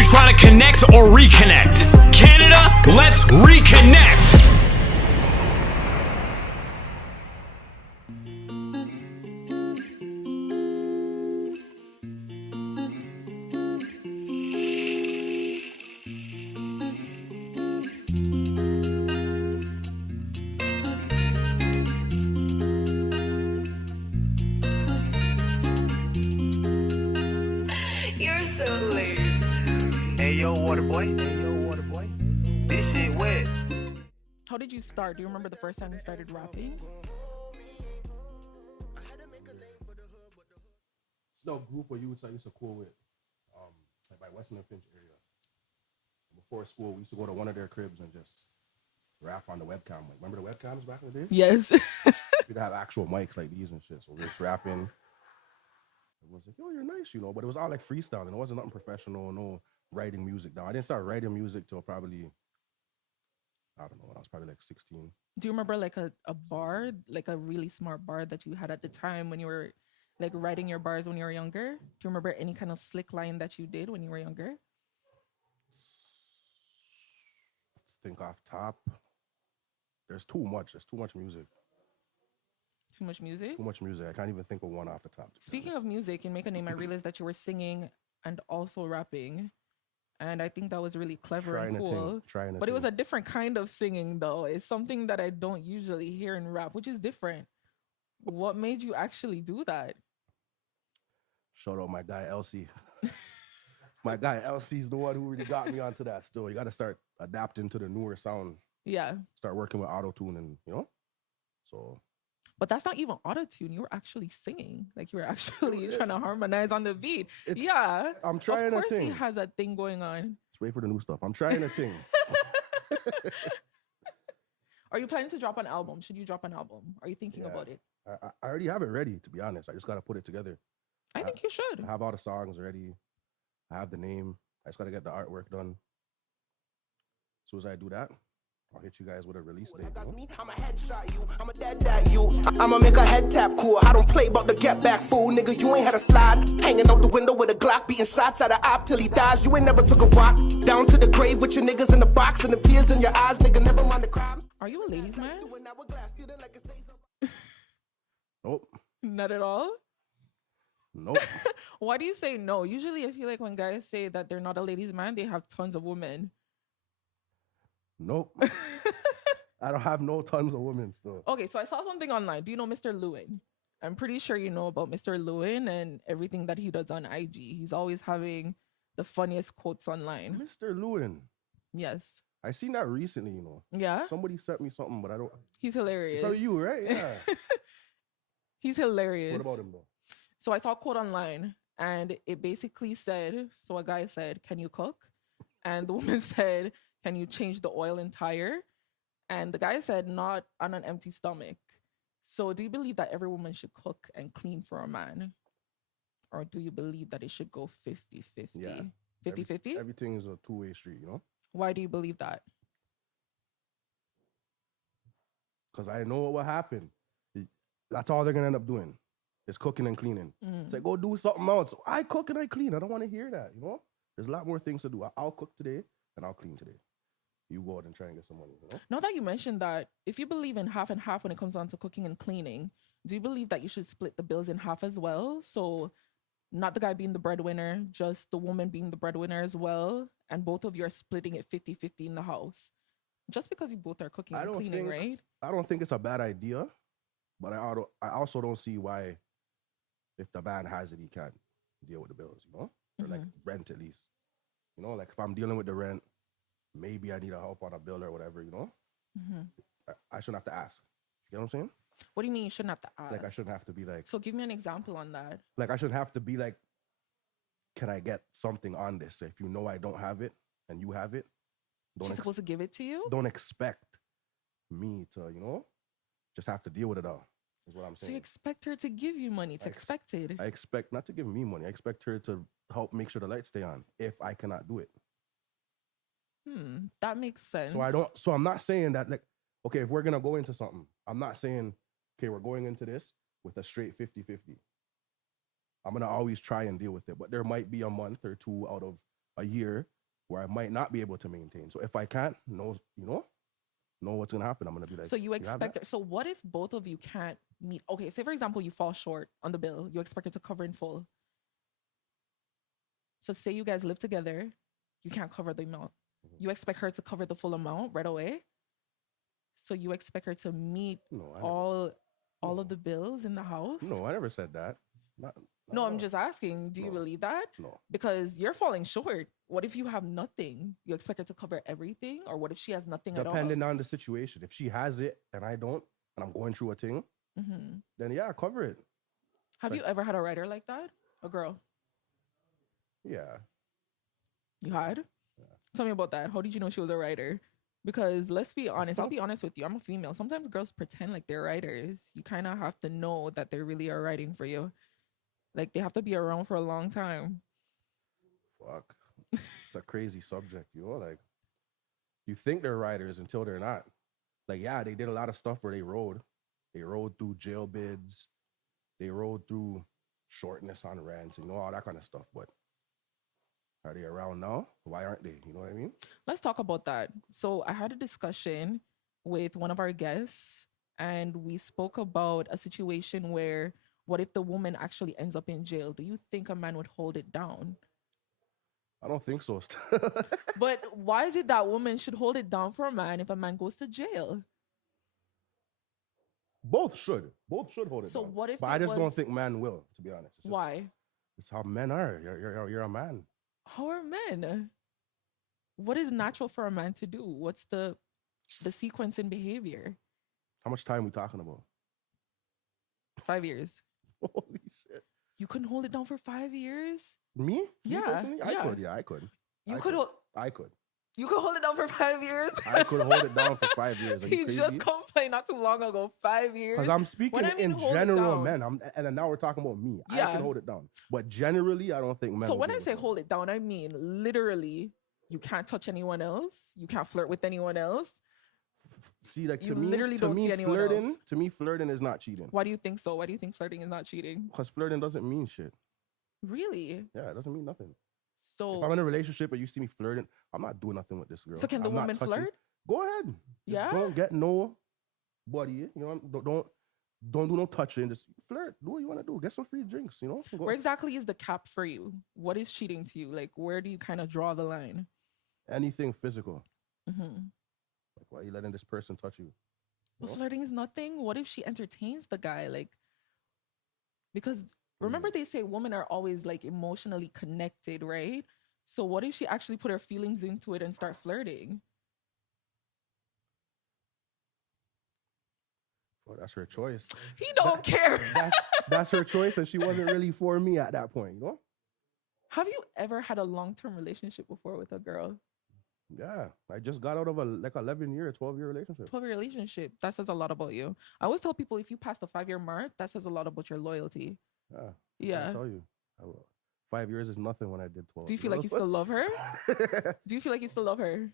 You trying to connect or reconnect? Canada, let's reconnect! You're so late. Hey yo, water boy. This shit wet. How did you start? Do you remember the first time you started rapping? It's no group of youths I used to cool with, like by Western and Finch area. Before school, we used to go to one of their cribs and just rap on the webcam. Like, remember the webcams back in the day? Yes. We'd have actual mics like these and shit. So we were just rapping. It was like, yo, you're nice, you know. But it was all like freestyle, and it wasn't nothing professional, no writing music down. I didn't start writing music till probably, I don't know, when I was probably like 16. Do you remember like a bar, like a really smart bar that you had at the time when you were like writing your bars when you were younger? Do you remember any kind of slick line that you did when you were younger? Let's think off top. There's too much music. Too much music? Too much music. I can't even think of one off the top. Speaking of music and Make a Name, I realized that you were singing and also rapping. And I think that was really clever and cool. But it was a different kind of singing though. It's something that I don't usually hear in rap, which is different. What made you actually do that? Shout out my guy LC. My guy LC's the one who really got me onto that still. You got to start adapting to the newer sound. Yeah. Start working with auto-tune and, you know? So. But that's not even auto-tune. You were actually singing. Like you were actually trying to harmonize on the beat. Yeah. I'm trying Of to course ting. he has a thing going on. Let's wait for the new stuff. I'm trying to ting. Are you planning to drop an album? Should you drop an album? Are you thinking about it? I already have it ready, to be honest. I just got to put it together. I think you should. I have all the songs ready. I have the name. I just got to get the artwork done. As soon as I do that, I'll hit you guys with a release date. I'ma headshot you, I'ma dead you. I'ma make a head tap cool. I don't play about the get back fool, nigga. You ain't had a slide. Hanging out the window with a Glock, beating shots at a op till he dies. You ain't never took a walk down to the grave with your niggas in the box and the tears in your eyes, nigga. Never mind the crimes. Are you a ladies' man? Nope. Not at all? Nope. Why do you say no? Usually I feel like when guys say that they're not a ladies' man, they have tons of women. Nope. I don't have no tons of women still. Okay, so I saw something online. Do you know Mr. Lewin? I'm pretty sure you know about Mr. Lewin and everything that he does on IG. He's always having the funniest quotes online. Mr. Lewin. Yes. I seen that recently, you know. Yeah? Somebody sent me something, but I don't. He's hilarious. So you, right? Yeah. He's hilarious. What about him, though? So I saw a quote online and it basically said, so a guy said, "Can you cook?" And the woman said, "Can you change the oil and tire?" And the guy said, "Not on an empty stomach." So do you believe that every woman should cook and clean for a man? Or do you believe that it should go 50-50? Yeah. 50-50? Everything is a two-way street, you know? Why do you believe that? Because I know what will happen. That's all they're going to end up doing. Is cooking and cleaning. It's like, go do something else. I cook and I clean. I don't want to hear that, you know? There's a lot more things to do. I'll cook today and I'll clean today. You go out and try and get some money, you know? Now that you mentioned that, if you believe in half and half when it comes down to cooking and cleaning, do you believe that you should split the bills in half as well? So not the guy being the breadwinner, just the woman being the breadwinner as well, and both of you are splitting it 50-50 in the house. Just because you both are cooking and cleaning, right? I don't think it's a bad idea, but I also don't see why, if the man has it, he can't deal with the bills, you know? Or like rent at least. You know, like if I'm dealing with the rent, maybe I need a help on a bill or whatever, you know? I shouldn't have to ask. You know what I'm saying? What do you mean you shouldn't have to ask? Like I shouldn't have to be like... So give me an example on that. Like I shouldn't have to be like, can I get something on this? If you know I don't have it and you have it, She's supposed to give it to you? Don't expect me to, you know, just have to deal with it all. Is what I'm saying. So you expect her to give you money. It's expected. I expect not to give me money. I expect her to help make sure the lights stay on if I cannot do it. That makes sense. So I'm not saying that, like, okay, if we're going to go into something, I'm not saying, okay, we're going into this with a straight 50-50. I'm going to always try and deal with it. But there might be a month or two out of a year where I might not be able to maintain. So if I can't, know what's gonna happen. I'm gonna be like, So you have expect that?" her. So what if both of you can't meet? Okay, say for example you fall short on the bill. You expect her to cover in full. So say you guys live together, you can't cover the amount. Mm-hmm. You expect her to cover the full amount right away. So you expect her to meet No, all no. of the bills in the house? No, I never said that. Not No, at I'm all. just asking, do you No. believe that? No. Because you're falling short. What if you have nothing? You expect her to cover everything? Or what if she has nothing at all? Depending on the situation. If she has it and I don't, and I'm going through a thing, Mhm. then yeah, cover it. Have Like- you ever had a writer like that? A girl? Yeah. You had? Tell me about that. How did you know she was a writer? Because let's be honest, I'll be honest with you. I'm a female. Sometimes girls pretend like they're writers. You kind of have to know that they really are writing for you. Like they have to be around for a long time. Fuck. It's a crazy subject, like you think they're writers until they're not. Like, yeah, they did a lot of stuff where they rode. They rode through jail bids. They rode through shortness on rents, all that kind of stuff. But are they around now? Why aren't they? You know what I mean? Let's talk about that. So I had a discussion with one of our guests, and we spoke about a situation where what if the woman actually ends up in jail? Do you think a man would hold it down? I don't think so. But why is it that women should hold it down for a man if a man goes to jail? Both should hold it So down. what if But it I just don't was- think man will, to be honest. Why? It's how men are. You're a man. How are men? What is natural for a man to do? What's the sequence in behavior? How much time we talking about? 5 years. Holy shit. You couldn't hold it down for 5 years? Me? Yeah, Me personally? yeah. I could. Yeah, I could. You I could hold I could. you could hold it down for 5 years? I could hold it down for 5 years. Are you He crazy? just complained not too long ago. 5 years. Because I'm speaking When I mean in hold it general, down- men. And then now we're talking about me. I Yeah. can hold it down. But generally, I don't think men. So will when be I able say to hold it down, I mean literally you can't touch anyone else. You can't flirt with anyone else. See, like You to me, literally to don't me, see anyone flirting. else. To me, flirting is not cheating. Why do you think so? Why do you think flirting is not cheating? Because flirting doesn't mean shit. Really? Yeah, it doesn't mean nothing. If So I'm in a relationship and you see me flirting, I'm not doing nothing with this girl. so can the I'm not woman touching- flirt? Go ahead. Just Yeah? Don't get nobody. Don't do no touching. Just flirt. Do what you want to do. Get some free drinks. Go. Where exactly is the cap for you? What is cheating to you? Like, where do you kind of draw the line? Anything physical. Hmm. Like, why are you letting this person touch you? But No? flirting is nothing. What if she entertains the guy? Like, because remember they say women are always like emotionally connected, right? So what if she actually put her feelings into it and start flirting? Well, that's her choice. He don't care. That's her choice, and she wasn't really for me at that point. Have you ever had a long-term relationship before with a girl? Yeah, I just got out of a 11-year, 12-year relationship. 12-year relationship. That says a lot about you. I always tell people if you pass the 5-year mark, that says a lot about your loyalty. Yeah, Yeah. I tell you, 5 years is nothing when I did 12. Do you feel like you still love her? Do you feel like you still love her?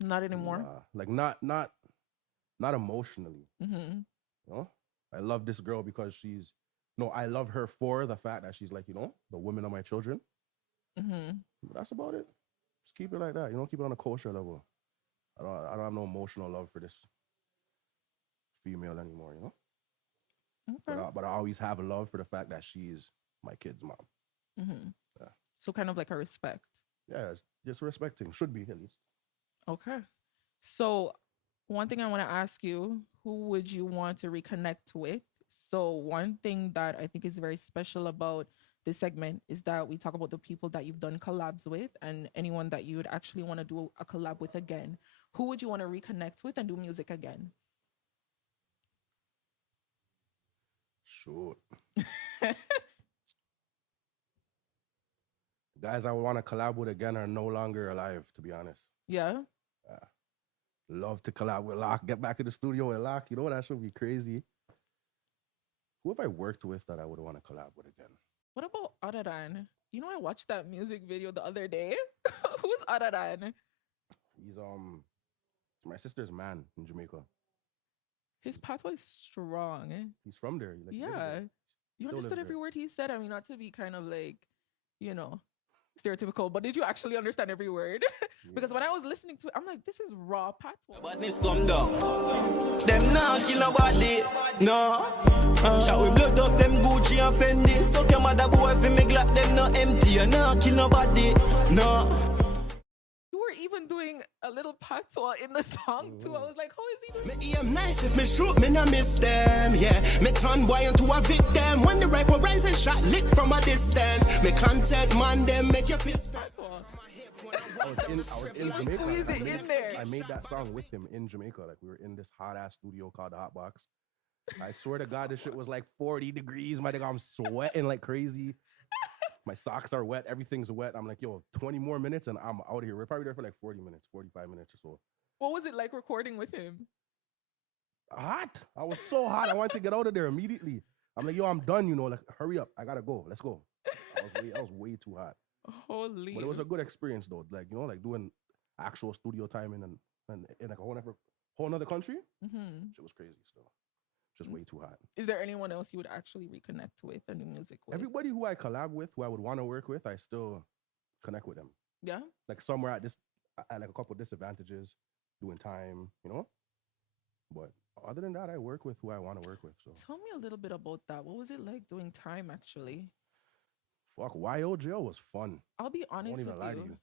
Not anymore. Like not emotionally. Mm-hmm. I love this girl because I love her for the fact that she's like, the woman of my children. Mm-hmm. But that's about it. Just keep it like that. Keep it on a kosher level. I don't have no emotional love for this female anymore, Okay. But I always have a love for the fact that she's my kid's mom. Mm-hmm. Yeah. So kind of like a respect. Yeah, it's just respecting. Should be, at least. Okay. So one thing I want to ask you, who would you want to reconnect with? So one thing that I think is very special about this segment is that we talk about the people that you've done collabs with and anyone that you would actually want to do a collab with again. Who would you want to reconnect with and do music again? Sure. Guys I would want to collab with again are no longer alive, to be honest. Yeah. Love to collab with Locke. Get back in the studio with Locke. That should be crazy. Who have I worked with that I would want to collab with again? What about Araran? I watched that music video the other day. Who's Araran? He's my sister's man in Jamaica. His pathway is strong. He's from there. He lives Yeah. there. You Still understood lives every there. word he said? I mean, not to be kind of like, stereotypical, but did you actually understand every word? Because when I was listening to it, I'm like, this is raw patois. Badness come down. Them nah kill nobody. No. Shot we blood up them Gucci and Fendi. Suck your mother boy fi me glad them not empty. And nah kill nobody. No. You were even doing a little patois in the song too. I was like, how is he doing? Me aim nice if me shoot, me nah miss them. Yeah, me turn boy into a victim. When the rifle rises, shot lick from a distance. Me content man, them make you piss. I was in Jamaica. Squeeze it in there. I made that song with him in Jamaica. Like we were in this hot ass studio called the Hot Box. I swear to God, this shit was like 40 degrees. My nigga, I'm sweating like crazy. My socks are wet. Everything's wet. I'm like, yo, 20 more minutes and I'm out of here. We're probably there for like 40 minutes, 45 minutes or so. What was it like recording with him? Hot. I was so hot. I wanted to get out of there immediately. I'm like, yo, I'm done. You know, like, hurry up. I gotta go. Let's go. I was way too hot. Holy. But it was a good experience though. Like, you know, like doing actual studio time in like a whole another country. Shit was crazy still. Just way too hot. Is there anyone else you would actually reconnect with and do music with? Everybody who I collab with, who I would want to work with, I still connect with them. Yeah. Like somewhere at like a couple disadvantages, doing time, you know. But other than that, I work with who I want to work with. So tell me a little bit about that. What was it like doing time actually? Fuck, YO jail was fun. I'll be honest with lie to you.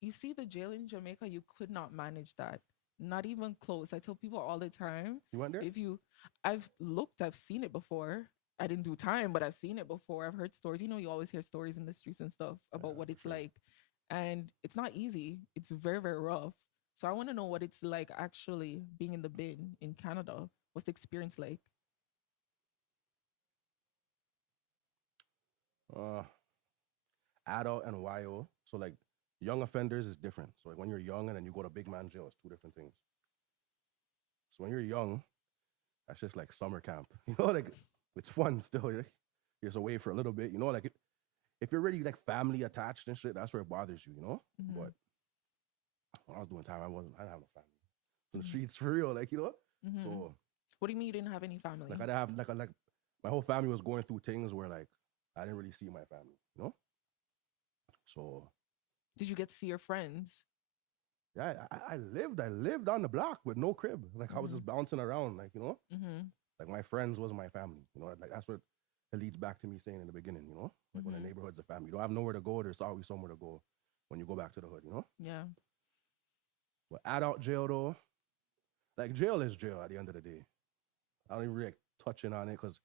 You see the jail in Jamaica, you could not manage that. Not even close. I tell people all the time. You went there? I've seen it before. I didn't do time, but I've seen it before. I've heard stories. You know, you always hear stories in the streets and stuff about what it's like. And it's not easy. It's very, very rough. So I want to know what it's like actually being in the bin in Canada. What's the experience like? Adult and YO. So like young offenders is different. So like when you're young and then you go to big man jail, it's two different things. So when you're young, that's just like summer camp. You know, like it's fun still. You're just away for a little bit. You know, like if you're really like family attached and shit, that's where it bothers you, you know? But when I was doing time, I didn't have no family. In the streets for real, like, you know? So what do you mean you didn't have any family? like I didn't have like my whole family was going through things where like I didn't really see my family, you know? So did you get to see your friends? Yeah, I lived on the block with no crib. Like I was just bouncing around, like, you know? Like my friends was my family, you know? Like that's what it leads back to me saying in the beginning, you know? Like when the neighborhood's a family. You don't have nowhere to go, there's always somewhere to go when you go back to the hood, you know? Yeah. But adult jail though, like jail is jail at the end of the day. I don't even really like touching on it because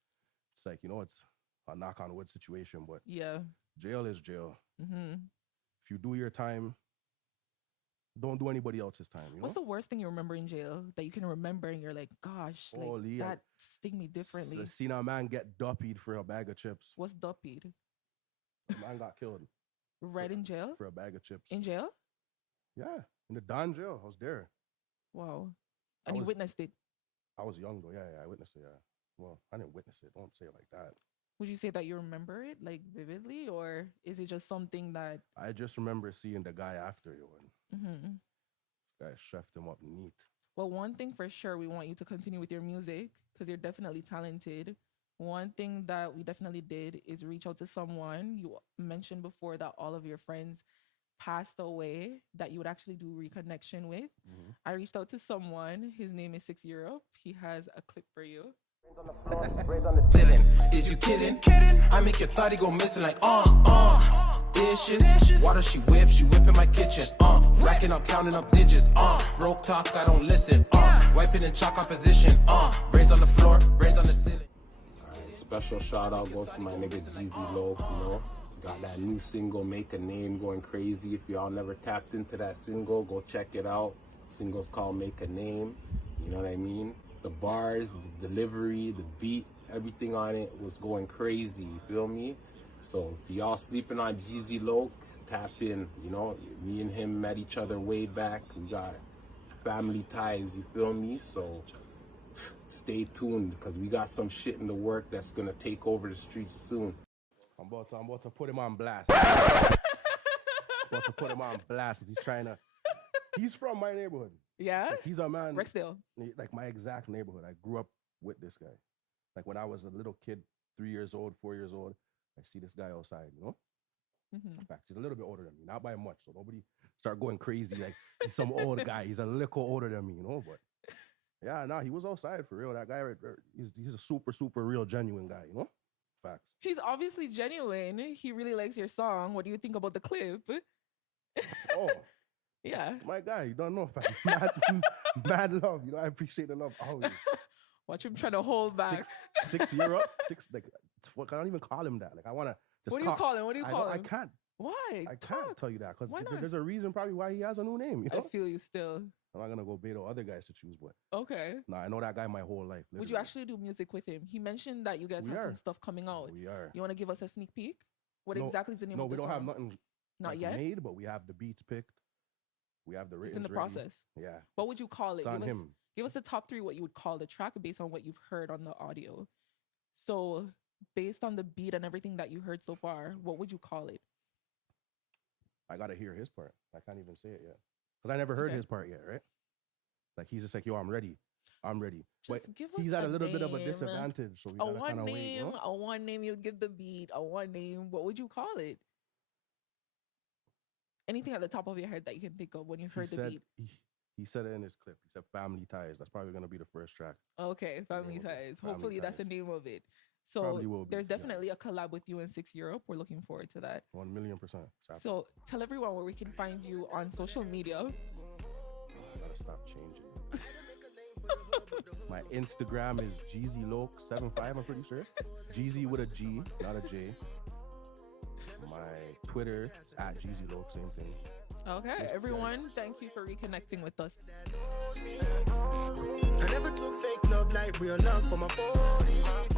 it's like, you know, it's a knock on wood situation, but yeah, jail is jail. If you do your time, don't do anybody else's time. You know? What's the worst thing you remember in jail that you can remember and you're like, gosh, like that sting me differently? Seen a man get duppied for a bag of chips. What's duppied? The man got killed. Right in jail? For a bag of chips. In jail? Yeah, in the Don jail. I was there. Wow. And you witnessed it? I was young though. Yeah, I witnessed it. Yeah. Well, I didn't witness it. Don't say it like that. Would you say that you remember it like vividly, or is it just something that I just remember seeing the guy after you and guy chefed him up neat. Well, one thing for sure, we want you to continue with your music because you're definitely talented. One thing that we definitely did is reach out to someone. You mentioned before that all of your friends passed away that you would actually do reconnection with. I reached out to someone. His name is 6 Europe. He has a clip for you. Is you kidding? I make your thotty go missing like dishes. Water she whip in my kitchen. Racking up, counting up digits. Broke talk, I don't listen. Wipe it in chalk opposition. Brains on the floor, brains on the ceiling. Special shout out goes to my nigga Geezy Low, you know. Got that new single, Make a Name, going crazy. If y'all never tapped into that single, go check it out. Single's called Make a Name. You know what I mean? The bars, the delivery, the beat, everything on it was going crazy, you feel me? So if y'all sleeping on Geezy Low, tap in, you know. Me and him met each other way back. We got family ties, you feel me? So stay tuned because we got some shit in the work that's gonna take over the streets soon. I'm about to put him on blast. About to put him on blast because he's from my neighborhood. Yeah? Like he's a man. Rexdale. Like my exact neighborhood. I grew up with this guy. Like when I was a little kid, 3 years old, 4 years old, I see this guy outside, you know? Facts. He's a little bit older than me, not by much. So nobody start going crazy like he's some old guy. He's a little older than me, you know. But yeah, nah, he was outside for real. That guy right there, he's a super real genuine guy, you know. Facts. He's obviously genuine. He really likes your song. What do you think about the clip? Oh, yeah. my guy, you don't know, fam. Mad love. You know, I appreciate the love always. Watch him trying to hold back. 6 year up, like I don't even call him that. Like I want to. What do you call him? What do you call him? I can't. Why? I can't tell you that because Why not? there's a reason probably why he has a new name. You know? I feel you still. I'm not gonna go bait on other guys to choose, but Okay. nah, I know that guy my whole life. Would you actually do music with him? He mentioned that you guys have some stuff coming out. We are. You want to give us a sneak peek? What No, exactly is the name No, of the we don't song? have nothing. Not like, yet? made, but we have the beats picked. We have the written. It's in the process. Yeah. What would you call it? It's on him. Give us the top 3 what you would call the track based on what you've heard on the audio. So based on the beat and everything that you heard so far, what would you call it? I gotta hear his part. I can't even say it yet because I never heard his part yet, right? Like he's just like, yo, I'm ready. But give us he's at a little bit of a name. disadvantage, so we A gotta one kind of wait. name, You know? a one name you'd give the beat, a one name. What would you call it? Anything at the top of your head that you can think of when you heard the beat. He said it in his clip. He said Family Ties. That's probably gonna be the first track. Okay, Family Ties. Hopefully that's the name of it. So Probably will be, there's yeah. definitely a collab with you in 6 Europe. We're looking forward to that. 1,000,000%. So tell everyone where we can find you on social media. I gotta stop changing. My Instagram is GeezyLoke75, I'm pretty sure. Geezy with a G, not a J. My Twitter is at GeezyLoke, same thing. Okay, everyone, thank you for reconnecting with us. I never took fake love like real love for my 40.